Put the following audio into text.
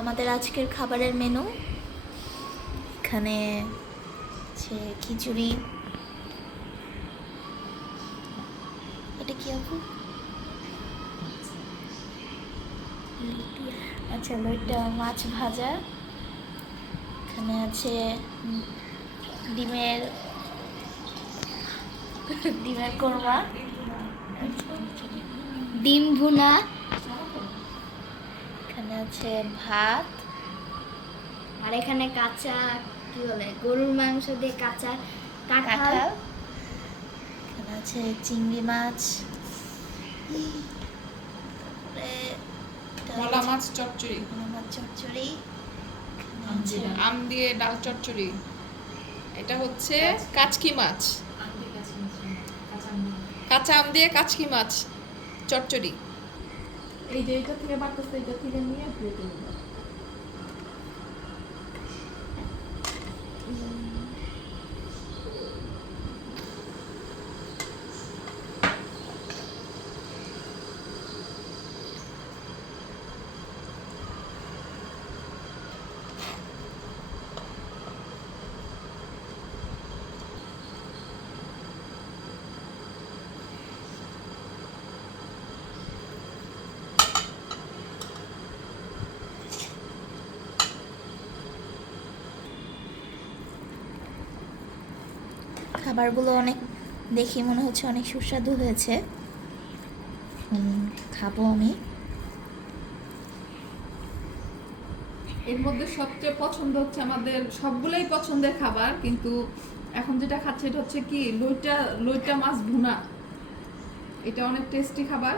আমাদের আজকের খাবারের মেনু এখানে আছে খিচুড়ি। এটা কি আপু? আচ্ছা লইটা মাছ ভাজা। এখানে আছে ডিমের ডিমের কোরমা। ডিম ভুনা। আছে ভাত। আর এখানে কাঁচা কি বলে গরুর মাংস দিয়ে কাঁচা কাঁঠাল। এখানে আছে চিংড়ি মাছ। মলা মাছ চচ্চড়ি। ভোলা মাছ চচ্চড়ি। আম দিয়ে ডাল চচ্চড়ি। এটা হচ্ছে কাচকি মাছ। কাঁচা আম দিয়ে কাচকি মাছ চচ্চড়ি। এই যে এটা থেকে বাড়তেছে এটা থেকে নিয়ে প্লেটে নিবে খাবারগুলো অনেক দেখি মনে হচ্ছে অনেক সুস্বাদু হয়েছে। খাব আমি। এর মধ্যে সবচেয়ে পছন্দ হচ্ছে আমাদের সবগুলাই পছন্দের খাবার, কিন্তু এখন যেটা খাচ্ছে এটা হচ্ছে কি, লইটা লইটা মাছ ভুনা। এটা অনেক টেস্টি খাবার।